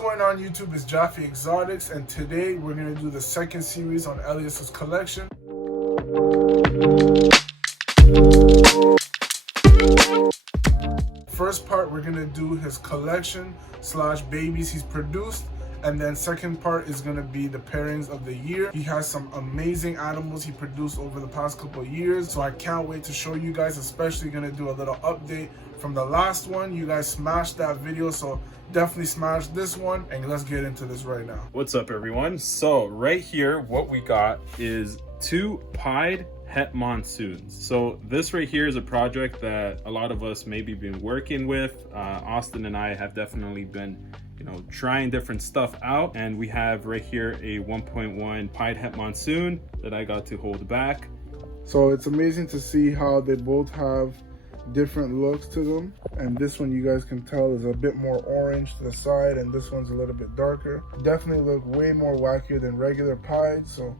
going on YouTube? It's jaffyexotics, and today we're going to do the second series on Elias's collection. First part, we're going to do his collection slash babies he's produced, and then second part is going to be the pairings of the year. He has some amazing animals he produced over the past couple of years, so I can't wait to show you guys, especially going to do a little update from the last one. You guys smashed that video, so definitely smash this one, and let's get into this right now. What's up, everyone? So right here, what we got is two pied het monsoons. So this right here is a project that a lot of us maybe been working with. Austin and I have definitely been, trying different stuff out, and we have right here a 1.1 pied het monsoon that I got to hold back. So it's amazing to see how they both have different looks to them, and this one you guys can tell is a bit more orange to the side, and this one's a little bit darker. Definitely look way more wackier than regular pied, so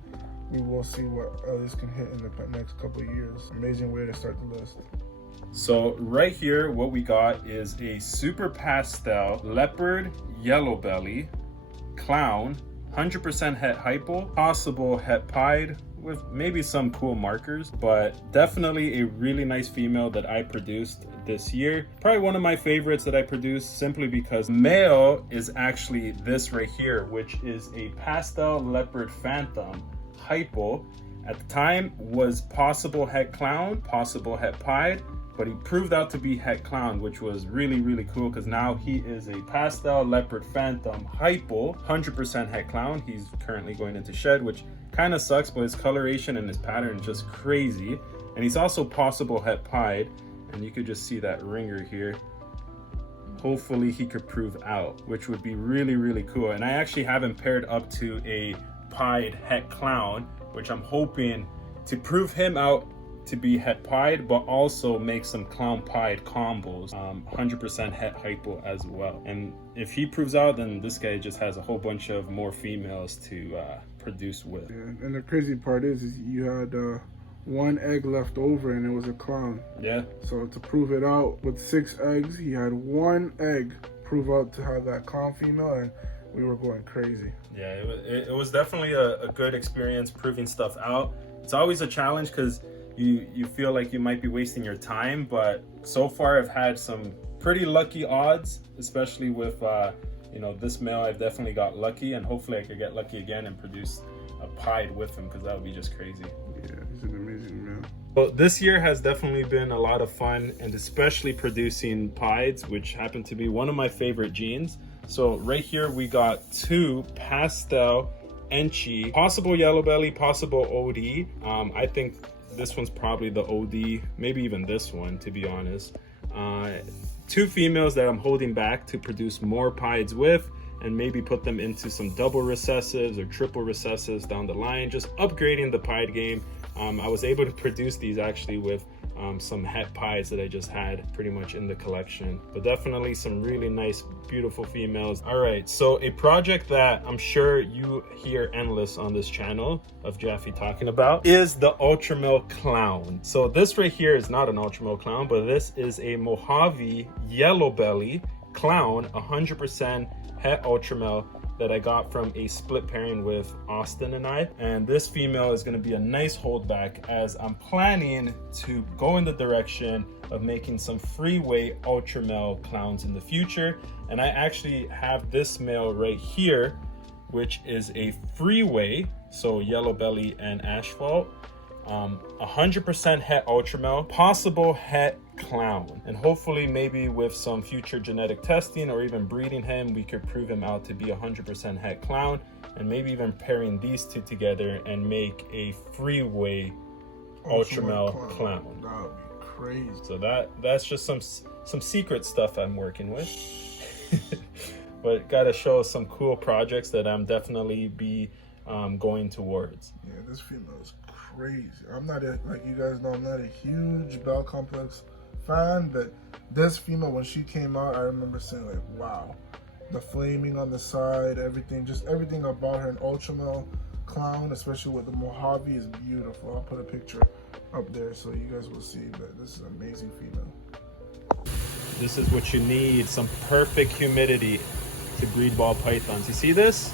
we will see what Elias can hit in the next couple of years. Amazing way to start the list. So right here, what we got is a super pastel leopard yellow belly clown, 100% het hypo, possible het pied with maybe some cool markers, but definitely a really nice female that I produced this year. Probably one of my favorites that I produced, simply because male is actually this right here, which is a pastel leopard phantom hypo. At the time was possible het clown, possible het pied, but he proved out to be het clown, which was really cool, because now he is a pastel leopard phantom hypo, 100% het clown. He's currently going into shed, which kind of sucks, but his coloration and his pattern is just crazy. And he's also possible het pied, and you could just see that ringer here. Hopefully he could prove out, which would be really cool. And I actually have him paired up to a pied het clown, which I'm hoping to prove him out to be het pied, but also make some clown pied combos, 100% het hypo as well. And if he proves out, then this guy just has a whole bunch of more females to produce with. Yeah, and the crazy part is you had one egg left over, and it was a clown. Yeah. So to prove it out with 6 eggs, he had one egg prove out to have that clown female, and we were going crazy. Yeah, it was definitely a good experience proving stuff out. It's always a challenge because you feel like you might be wasting your time, but so far I've had some pretty lucky odds, especially with this male. I've definitely got lucky, and hopefully I could get lucky again and produce a pied with him, because that would be just crazy. Yeah, he's an amazing male. Well, this year has definitely been a lot of fun, and especially producing pieds, which happen to be one of my favorite genes. So right here we got two pastel enchi, possible yellow belly, possible OD. I think this one's probably the OD, maybe even this one, to be honest. Two females that I'm holding back to produce more pieds with, and maybe put them into some double recessives or triple recessives down the line, just upgrading the pied game. I was able to produce these actually with some het pieds that I just had pretty much in the collection, but definitely some really nice, beautiful females. All right, so a project that I'm sure you hear endless on this channel of Jaffy talking about is the Ultra-mel clown. So this right here is not an Ultra-mel clown, but this is a Mojave yellow belly clown, 100% het Ultra-mel, that I got from a split pairing with Austin and I. And this female is gonna be a nice holdback, as I'm planning to go in the direction of making some Freeway Ultra-mel clowns in the future. And I actually have this male right here, which is a Freeway, so yellow belly and asphalt, 100% het Ultra-mel, possible het clown, and hopefully maybe with some future genetic testing or even breeding him, we could prove him out to be 100% het clown, and maybe even pairing these two together and make a Freeway Ultra-mel clown. That would be crazy. So that's just some secret stuff I'm working with. But gotta show some cool projects that I'm definitely be going towards. Yeah, this female is crazy. I'm not like you guys know, I'm not a huge Bell Complex fan, but this female, when she came out, I remember saying like, wow, the flaming on the side, everything about her. An Ultra-mel clown, especially with the Mojave, is beautiful. I'll put a picture up there so you guys will see, but this is an amazing female. This is what you need, some perfect humidity. to breed ball pythons. You see this?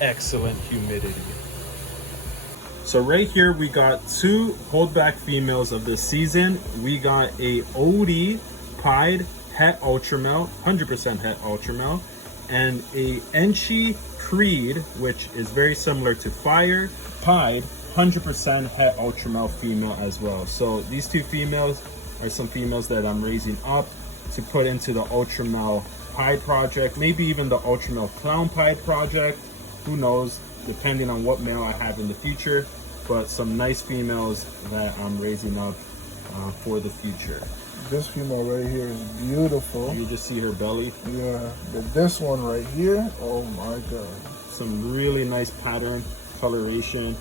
Excellent humidity. So right here we got 2 holdback females of this season. We got a OD pied het Ultra-mel, 100% het Ultra-mel, and a enchi creed, which is very similar to fire, pied, 100% het Ultra-mel female as well. So these 2 females are some females that I'm raising up to put into the Ultra-mel pied project, maybe even the Ultra-mel clown pied project. Who knows, depending on what male I have in the future, but some nice females that I'm raising up for the future. This female right here is beautiful. You just see her belly. Yeah, but this one right here, oh my god. Some really nice pattern, coloration.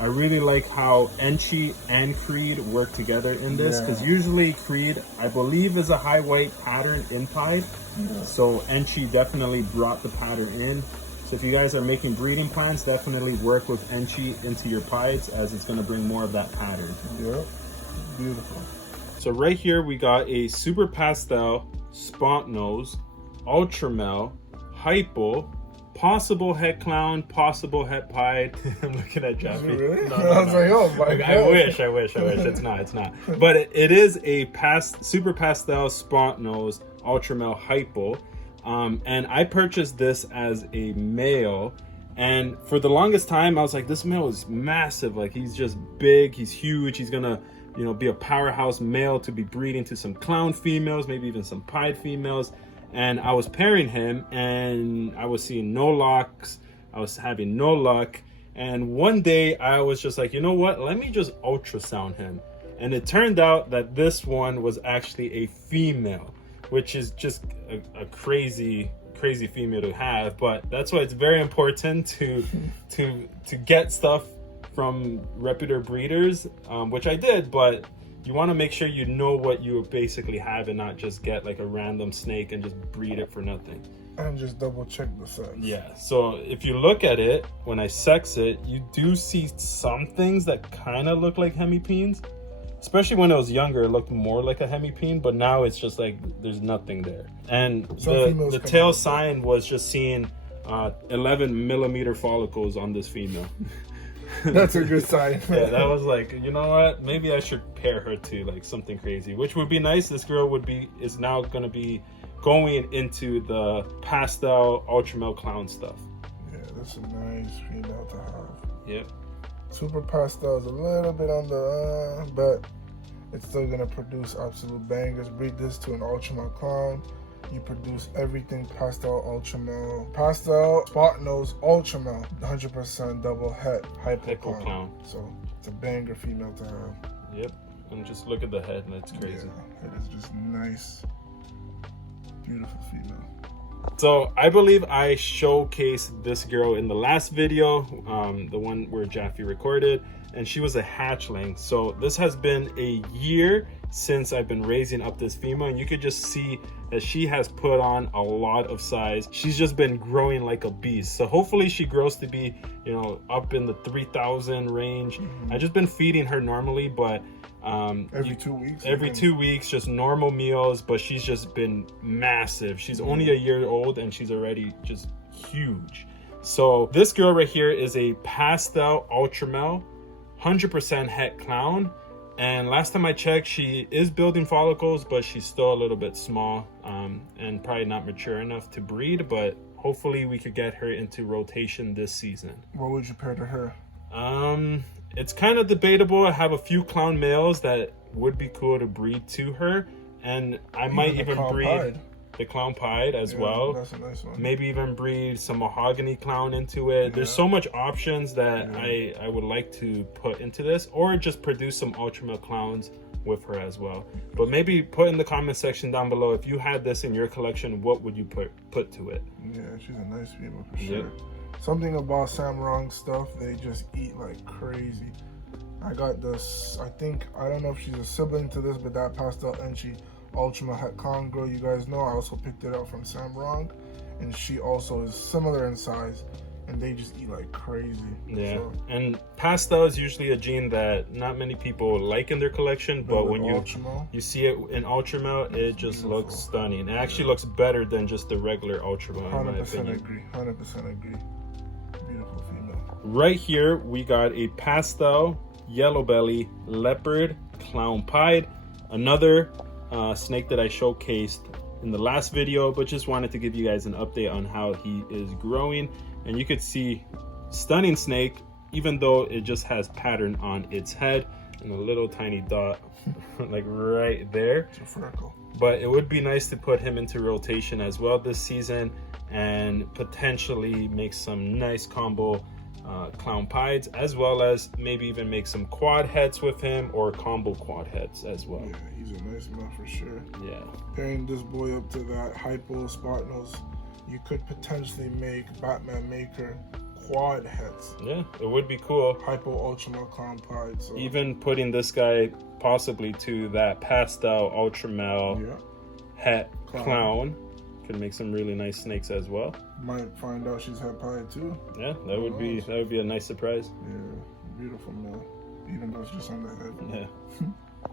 I really like how enchi and creed work together in this, because usually creed, I believe, is a high white pattern in pied. Yeah. So enchi definitely brought the pattern in. So if you guys are making breeding plans, definitely work with enchi into your pieds, as it's going to bring more of that pattern. Yep, beautiful. So right here we got a super pastel, spot nose, Ultra-mel, hypo, possible het clown, possible het pied. I'm looking at Jaffy. Really? No, I was like, oh my god. I wish. It's not. But it is a super pastel, spot nose, Ultra-mel, hypo. And I purchased this as a male, and for the longest time I was like, this male is massive, like he's just big, he's huge, he's gonna, you know, be a powerhouse male to be breeding to some clown females, maybe even some pied females. And I was pairing him and I was seeing no locks, I was having no luck, and one day I was just like, you know what, let me just ultrasound him. And it turned out that this one was actually a female, which is just a crazy female to have. But that's why it's very important to get stuff from reputable breeders, which I did. But you want to make sure you know what you basically have and not just get like a random snake and just breed it for nothing. And just double check the sex. Yeah, so if you look at it, when I sex it, you do see some things that kind of look like hemipenes. Especially when I was younger, it looked more like a hemipene, but now it's just like there's nothing there. And the tail sign was just seeing 11 millimeter follicles on this female. That's a good sign. Yeah, that was like, you know what? Maybe I should pair her to like something crazy, which would be nice. This girl is now going to be going into the pastel Ultra-mel clown stuff. Yeah, that's a nice female to have. Yep. Super pastel is a little bit on the but it's still gonna produce absolute bangers. Breed this to an Ultra-mel clown, you produce everything pastel Ultra-mel, pastel spot nose Ultra-mel, 100% double het hypo clown. So it's a banger female to have. Yep, and just look at the head, and it's crazy. Yeah, it is just nice, beautiful female. So I believe I showcased this girl in the last video, the one where Jaffy recorded, and she was a hatchling. So this has been a year since I've been raising up this female, and you could just see that she has put on a lot of size. She's just been growing like a beast. So hopefully she grows to be, you know, up in the 3,000 range. I've just been feeding her normally, but every 2 weeks. Every 2 weeks, just normal meals, but she's just been massive. She's only a year old and she's already just huge. So this girl right here is a pastel Ultra-mel, 100% het clown. And last time I checked, she is building follicles, but she's still a little bit small, and probably not mature enough to breed, but hopefully we could get her into rotation this season. What would you pair to her? It's kind of debatable. I have a few clown males that would be cool to breed to her, and I might even breed the clown pied as well. That's a nice one. Maybe even breed some mahogany clown into it. There's so much options that I would like to put into this, or just produce some Ultra-mel clowns with her as well. But maybe put in the comment section down below, if you had this in your collection, what would you put to it? Yeah, she's a nice female for sure. Something about Samrong stuff, they just eat like crazy. I got this, I don't know if she's a sibling to this, but that pastel enchi Ultra-mel het clown girl you guys know, I also picked it up from Samrong, and she also is similar in size, and and they just eat like crazy. Yeah, so, and Pastel is usually a gene that not many people like in their collection, but when you see it in Ultra-mel, it just looks stunning. It actually looks better than just the regular Ultra-mel. 100% agree. 100% agree. Beautiful female. Right here, we got a Pastel yellow belly leopard clown pied, another snake that I showcased in the last video, but just wanted to give you guys an update on how he is growing. And you could see stunning snake, even though it just has pattern on its head and a little tiny dot like right there. It's a freckle. But it would be nice to put him into rotation as well this season and potentially make some nice combo clown pieds, as well as maybe even make some quad heads with him or combo quad heads as well. Yeah, he's a nice man for sure. Yeah. Pairing this boy up to that hypo Spartanos, you could potentially make Batman Maker quad heads. Yeah, it would be cool. Hypo Ultra-mel clown pied. So. Even putting this guy possibly to that Pastel Ultra-mel het clown could make some really nice snakes as well. Might find out she's het pied too. Yeah, that would be a nice surprise. Yeah, beautiful man. Even though it's just on the head. Yeah.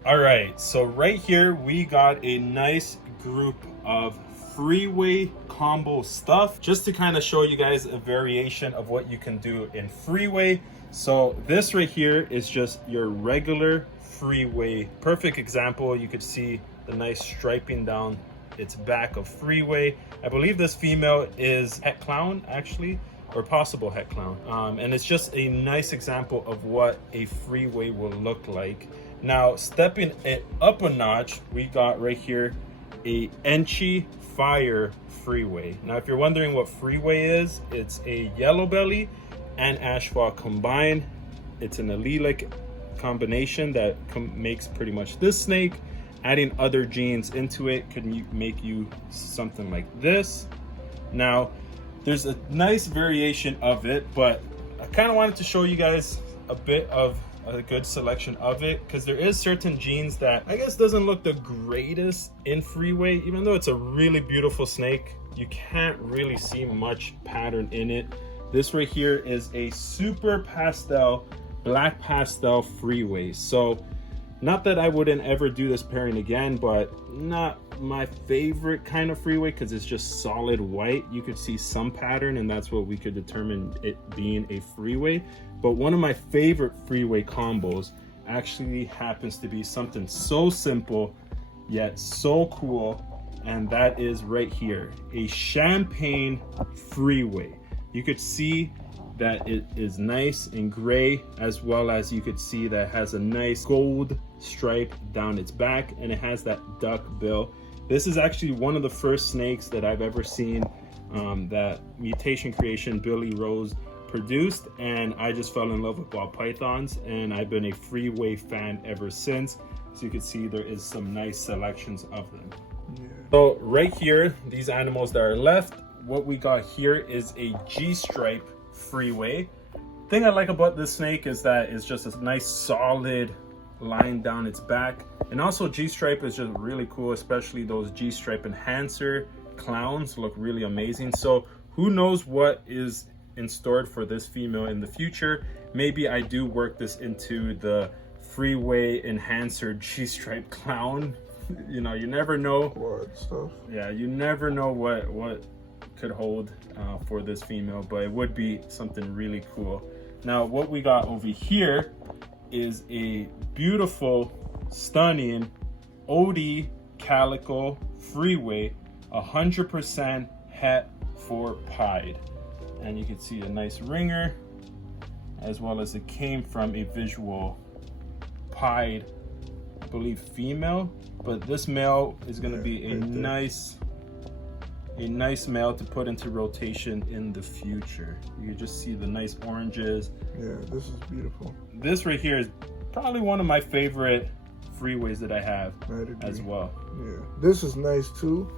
All right, so right here we got a nice group of Freeway combo stuff, just to kind of show you guys a variation of what you can do in Freeway. So this right here is just your regular Freeway. Perfect example. You could see the nice striping down its back of Freeway. I believe this female is het clown actually, or possible het clown. And it's just a nice example of what a Freeway will look like. Now, stepping it up a notch, we got right here a enchi fire Freeway. Now, if you're wondering what Freeway is, it's a yellow belly and ashfall combined. It's an allelic combination that makes pretty much this snake. Adding other genes into it could make you something like this. Now, there's a nice variation of it, but I kind of wanted to show you guys a bit of a good selection of it, because there is certain genes that I guess doesn't look the greatest in Freeway. Even though it's a really beautiful snake, you can't really see much pattern in it. This right here is a super pastel, black pastel Freeway. So not that I wouldn't ever do this pairing again, but not my favorite kind of Freeway, because it's just solid white. You could see some pattern, and that's what we could determine it being a Freeway. But one of my favorite Freeway combos actually happens to be something so simple yet so cool, and that is right here, a champagne Freeway. You could see that it is nice and gray, as well as you could see that it has a nice gold stripe down its back, and it has that duck bill. This is actually one of the first snakes that I've ever seen that Mutation Creation Billy Rose produced, and I just fell in love with ball pythons, and I've been a Freeway fan ever since. So you can see there is some nice selections of them. Yeah. So right here, these animals that are left, what we got here is a G-stripe Freeway. Thing I like about this snake is that it's just a nice solid line down its back, and also G-stripe is just really cool, especially those G-stripe enhancer clowns look really amazing. So who knows what is in store for this female in the future. Maybe I do work this into the Freeway enhancer G-stripe clown. You know, you never know. What stuff? Yeah, you never know what could hold for this female, but it would be something really cool. Now, what we got over here is a beautiful, stunning OD calico Freeway, 100% het for pied. And you can see a nice ringer, as well as it came from a visual pied, I believe, female. But this male is going to be a nice male to put into rotation in the future. You can just see the nice oranges. Yeah, this is beautiful. This right here is probably one of my favorite Freeways that I have as well. Yeah, this is nice too,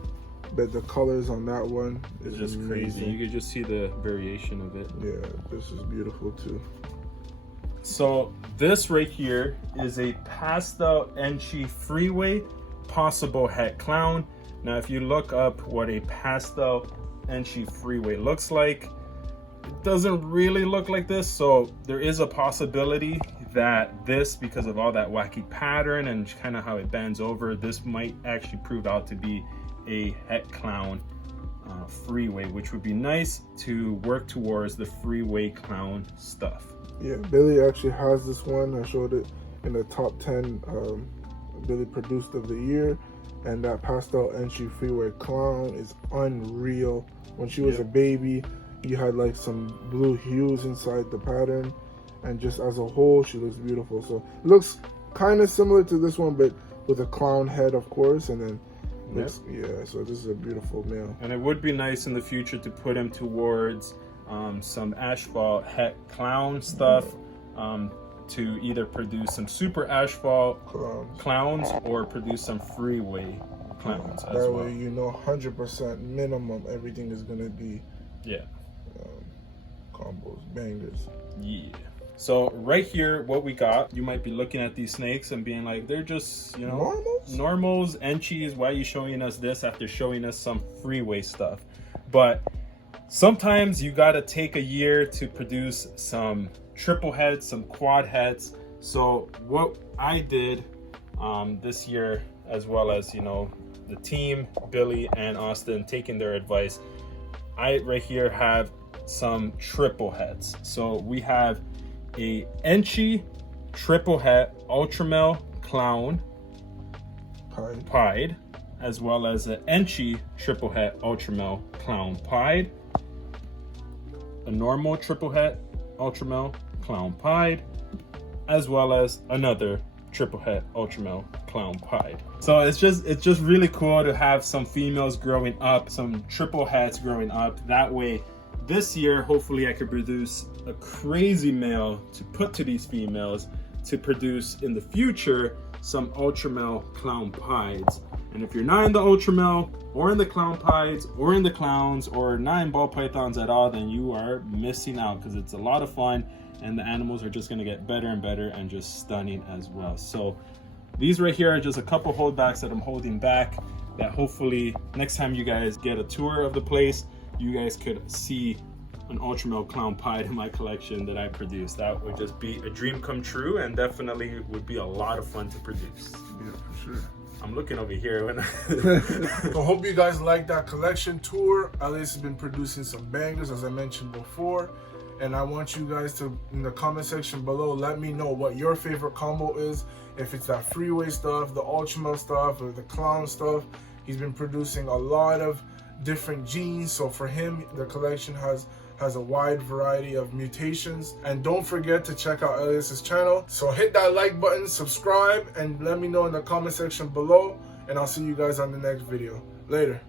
but the colors on that one is just crazy. You can just see the variation of it. Yeah, this is beautiful too. So this right here is a Pastel enchi Freeway, possible het clown. Now, if you look up what a Pastel enchi Freeway looks like, it doesn't really look like this, so there is a possibility that this, because of all that wacky pattern and kind of how it bends over, this might actually prove out to be a Het Clown Freeway, which would be nice to work towards the Freeway Clown stuff. Yeah, Billy actually has this one. I showed it in the top 10 Billy produced of the year, and that Pastel enchi Freeway Clown is unreal. When she was a baby, you had like some blue hues inside the pattern, and just as a whole she looks beautiful. So it looks kind of similar to this one, but with a clown head, of course, and then looks, yeah, so this is a beautiful male. And it would be nice in the future to put him towards some asphalt Het Clown stuff, to either produce some super asphalt clowns or produce some Freeway clowns as that well. way, you know, 100% minimum everything is gonna be combos, bangers. Yeah. So right here, what we got, you might be looking at these snakes and being like, they're just, you know, normals, enchis. Why are you showing us this after showing us some Freeway stuff? But sometimes you gotta take a year to produce some triple heads, some quad heads. So what I did this year, as well as, you know, the team, Billy and Austin, taking their advice, I right here have some triple heads. So we have a enchi triple head Ultra-mel clown pied, as well as an enchi triple head Ultra-mel clown pied, a normal triple head Ultra-mel clown pied, as well as another triple head Ultra-mel clown pied. So it's just really cool to have some females growing up, some triple heads growing up. That way this year, hopefully I could produce a crazy male to put to these females to produce in the future some Ultra-mel clown pieds. And if you're not in the Ultra-mel or in the clown pieds or in the clowns or not in ball pythons at all, then you are missing out, because it's a lot of fun and the animals are just going to get better and better and just stunning as well. So these right here are just a couple holdbacks that I'm holding back, that hopefully next time you guys get a tour of the place, you guys could see an Ultra-mel clown pied in my collection that I produced. That would just be a dream come true, and definitely would be a lot of fun to produce. Yeah, for sure. I'm looking over here when So hope you guys like that collection tour. Elias has been producing some bangers, as I mentioned before, and I want you guys to, in the comment section below, let me know what your favorite combo is. If it's that Freeway stuff, the Ultra-mel stuff, or the clown stuff. He's been producing a lot of different genes, so for him the collection has a wide variety of mutations. And don't forget to check out Elias's channel. So hit that like button, subscribe, and let me know in the comment section below, and I'll see you guys on the next video. Later.